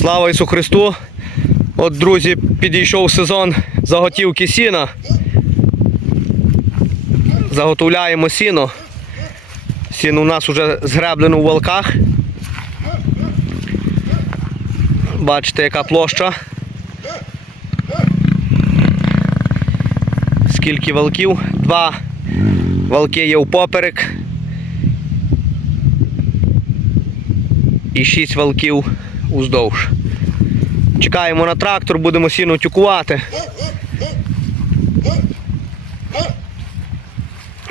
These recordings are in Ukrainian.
Слава Ісу Христу! От, друзі, підійшов сезон заготівки сіна. Заготовляємо сіно. Сіно у нас вже згреблено у волках. Бачите, яка площа. Скільки валків? Два валки є впоперек. І шість валків уздовж. Чекаємо на трактор, будемо сіно тюкувати.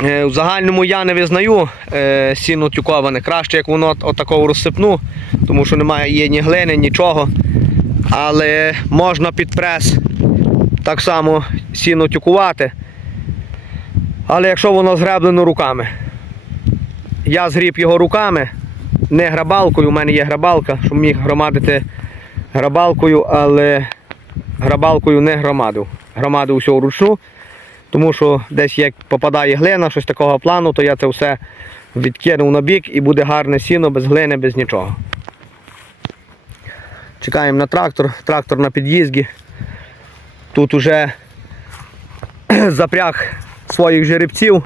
Е, В загальному я не визнаю е, сіно тюковане. Краще, як воно отакого розсипну, тому що немає ні глини, нічого. Але можна під прес так само сіно тюкувати. Але якщо воно згреблено руками. Я згріб його руками, не грабалкою, у мене є грабалка, щоб міг громадити грабалкою, але грабалкою не громадив. Громадив все вручну, тому що десь як попадає глина, щось такого плану, то я це все відкинув на бік і буде гарне сіно без глини, без нічого. Чекаємо на трактор, трактор на під'їзді. Тут уже запряг своїх жеребців.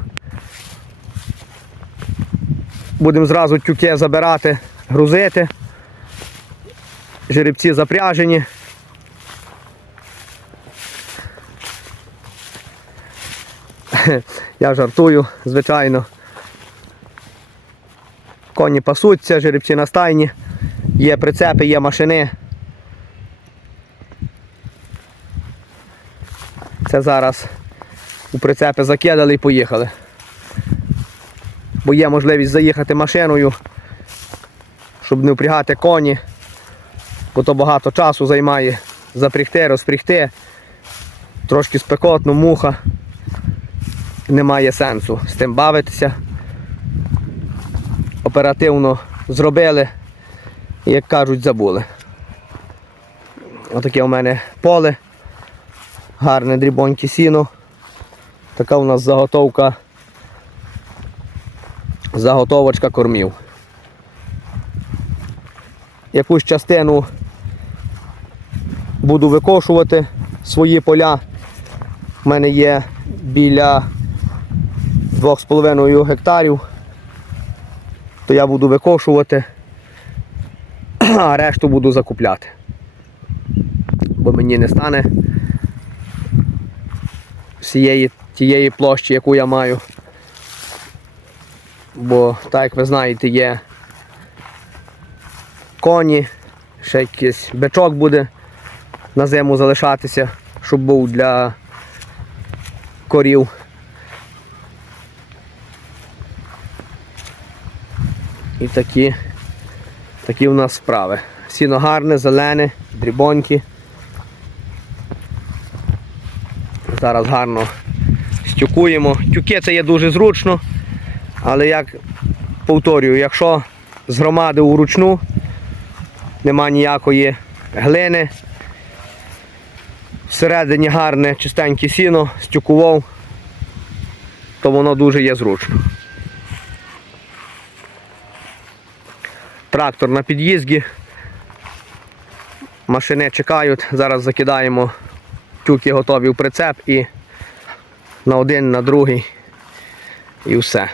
Будемо зразу тюки забирати, грузити. Жеребці запряжені. Я жартую, звичайно. Коні пасуться, жеребці на стайні, є прицепи, є машини. Це зараз у прицепи закидали і поїхали. Бо є можливість заїхати машиною, щоб не впрягати коні, бо то багато часу займає запрягти, розпрягти. Трошки спекотно, муха. Немає сенсу з тим бавитися. Оперативно зробили, як кажуть, забули. Отаке у мене поле, гарне дрібоньке сіно. Така у нас заготовка, заготовочка кормів. Якусь частину буду викошувати свої поля. У мене є біля 2,5 гектарів, то я буду викошувати, а решту буду закупляти. Бо мені не стане всієї тієї площі, яку я маю. Бо, так як ви знаєте, є коні, ще якийсь бичок буде на зиму залишатися, щоб був для корів. І такі, такі у нас справи. Сіно гарне, зелене, дрібонькі. Зараз гарно стюкуємо. Тюки це є дуже зручно, але як повторюю, якщо з громади вручну, нема ніякої глини, всередині гарне чистеньке сіно, стюкував, то воно дуже є зручно. Трактор на під'їзді. Машини чекають, зараз закидаємо тюки готові в прицеп і на один, на другий і все.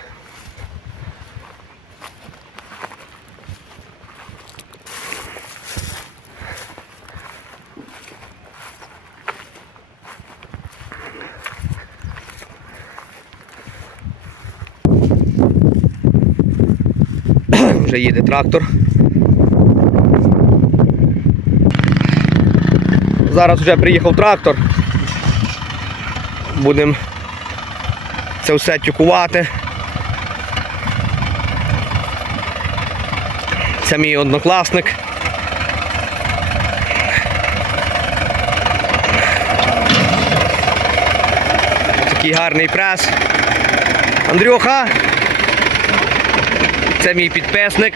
Вже їде трактор. Зараз вже приїхав трактор. Будемо це все тюкувати. Це мій однокласник. Такий гарний прес. Андрюха. Це мій підписник.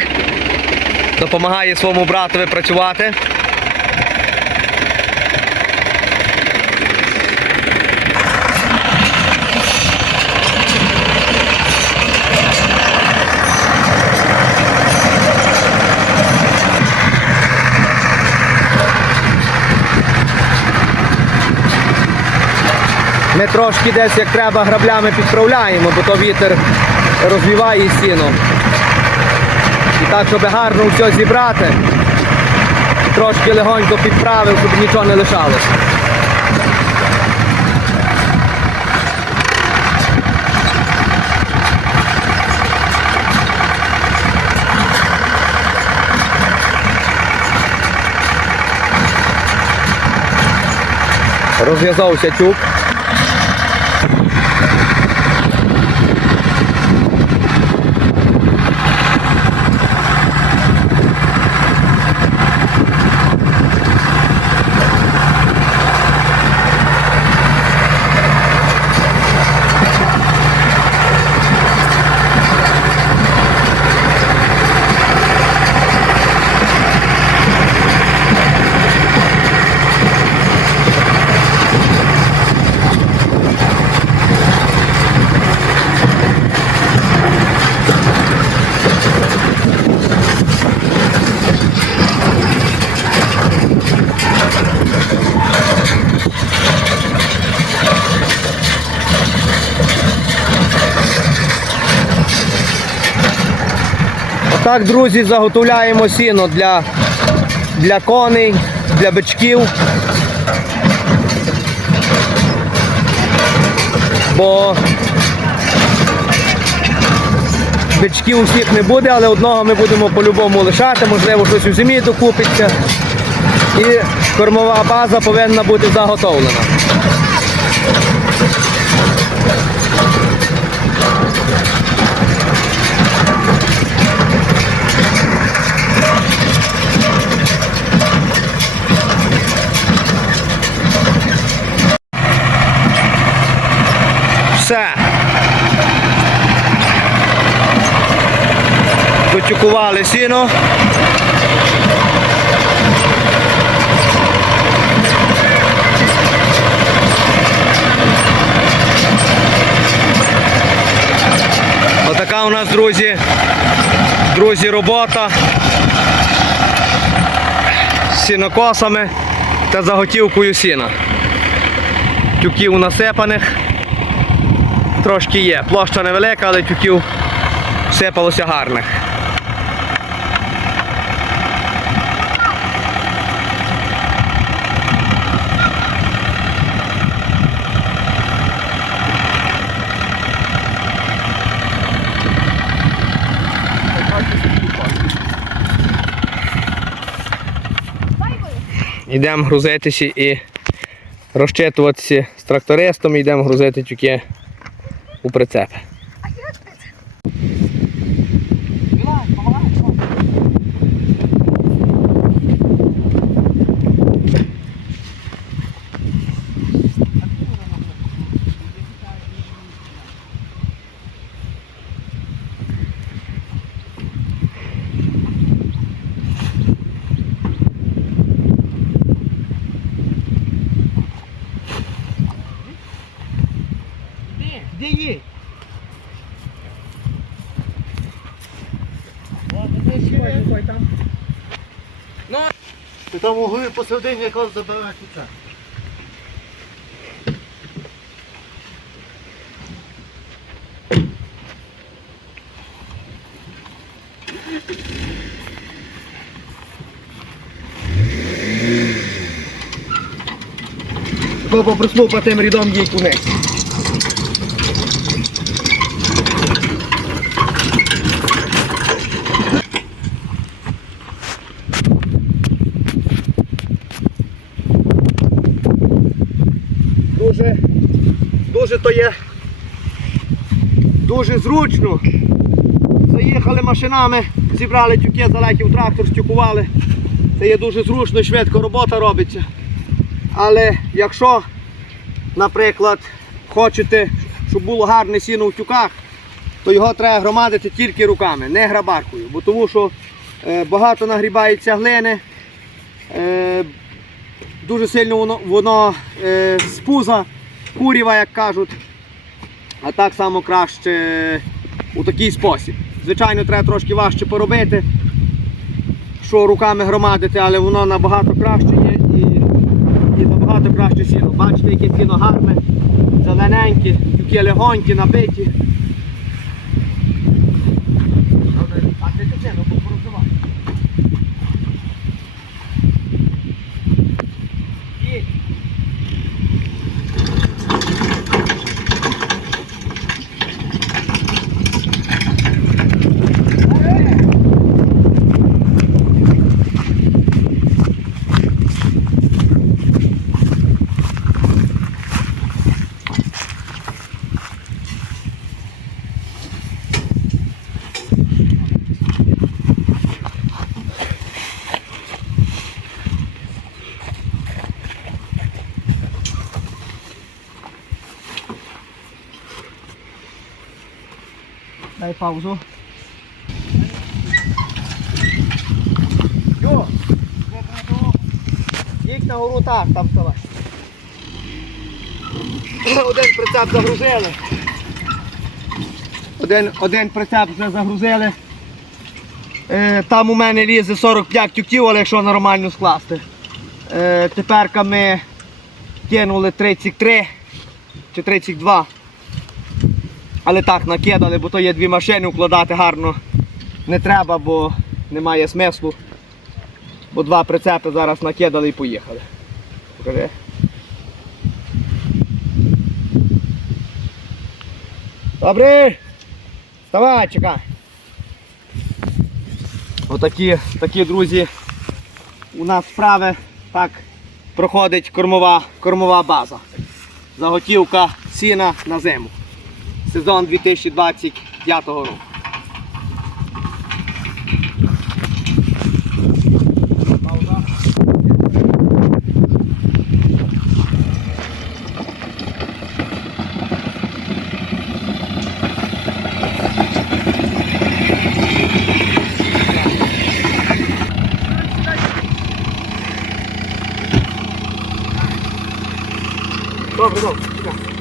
Допомагає своєму братові працювати. Ми трошки десь як треба граблями підправляємо, бо то вітер розвіває сіно. Так, щоб гарно все зібрати, трошки легонько підправив, щоб нічого не лишалося. Розв'язався тюк. Отак, друзі, заготовляємо сіно для, для коней, для бичків. Бо бичків усіх не буде, але одного ми будемо по-любому лишати, можливо, щось у зимі докупиться. І кормова база повинна бути заготовлена. Все. Дотюкували сіно. Отака у нас, друзі, друзі, робота з сінокосами та заготівкою сіна. Тюків насипаних трошки є. Площа невелика, але тюків сипалося гарних. Йдемо грузитися і розчитуватися з трактористом, йдемо грузити тюки у прицепи. Ти там угли посередині якраз забираєш і це. Бо проснув по тим рядом їй кунець. Дуже, дуже то є дуже зручно. Заїхали машинами, зібрали тюки, залетів трактор, стюкували. Це є дуже зручно і швидко робота робиться. Але якщо, наприклад, хочете, щоб було гарне сіно в тюках, то його треба громадити тільки руками, не грабаркою. Бо тому що е, багато нагрібається глини, е, дуже сильно воно, воно е, з пуза, куріва, як кажуть. А так само краще у такий спосіб. Звичайно, треба трошки важче поробити, що руками громадити, але воно набагато краще є і, і набагато краще сіно. Бачите, яке сіно гарне, зелененьке, тюки легонькі, набиті. Дай паузу. Йо! Їдь на гору там вставай. Один прицеп загрузили. Один, один прицеп вже загрузили. Е, там у мене лізе 45 тюків, але якщо нормально скласти. Е, тепер ми кинули 33 чи 32. Але так накидали, бо то є дві машини, вкладати гарно не треба, бо немає смислу. Бо два прицепи зараз накидали і поїхали. Покажи. Добре. Вставай, чекай. Отакі, такі, друзі, у нас справи так проходить кормова, кормова база. Заготівка сіна на зиму сезон 2025 року. Добре, добре.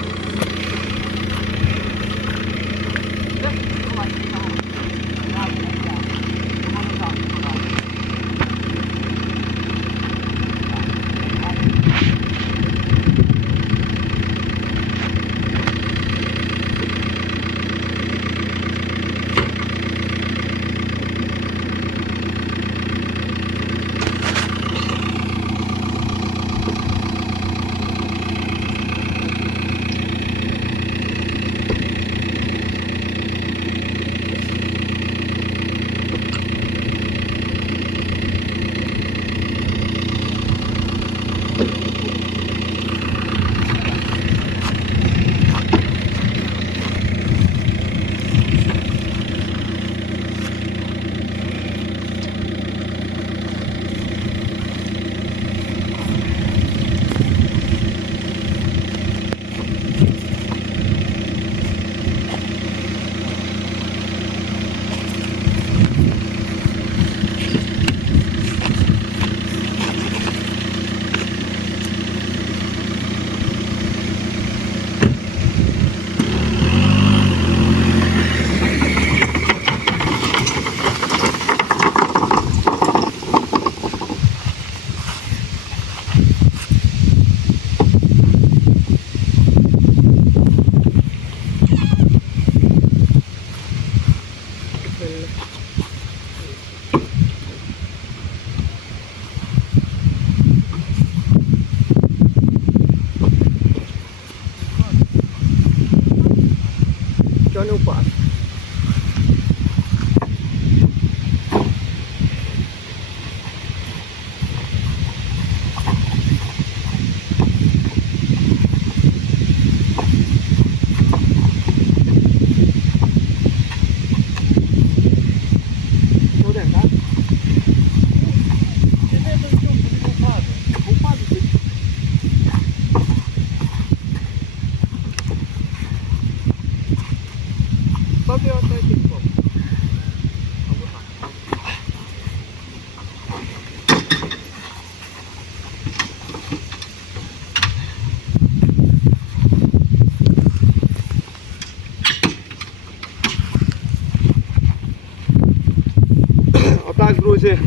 Друзі,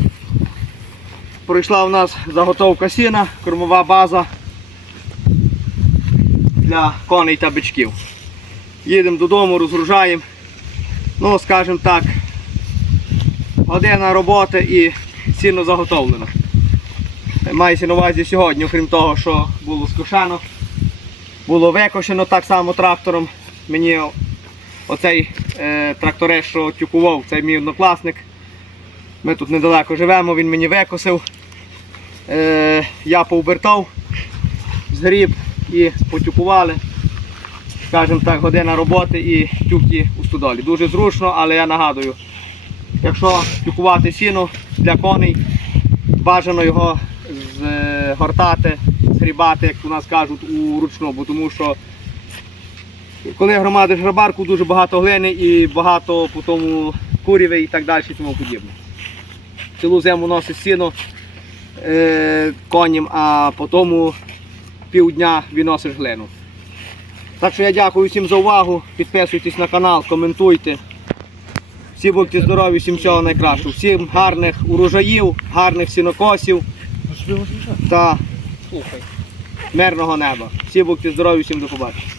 пройшла у нас заготовка сіна, кормова база. для коней та бичків. Їдемо додому, розгружаємо. Ну, скажімо так, година роботи і сіно заготовлено. Мається на увазі сьогодні, окрім того, що було скошено, було викошено так само трактором. Мені оцей е, тракторець, що тюкував, це мій однокласник. Ми тут недалеко живемо, він мені викосив. Е, я повертав, згріб і потюкували. Скажімо так, година роботи і тюки у стодолі. Дуже зручно, але я нагадую, якщо тюкувати сіно для коней, бажано його згортати, згрібати, як у нас кажуть, у бо тому що коли громадиш грабарку, дуже багато глини і багато по тому куряви і так далі і тому подібне. Цілу зиму носить сіно е, коням, а потім півдня виносиш глину. Так що я дякую всім за увагу. Підписуйтесь на канал, коментуйте. Всі будьте здорові, всім всього найкращого. Всім гарних урожаїв, гарних сінокосів та мирного неба. Всі будьте здорові, всім до побачення.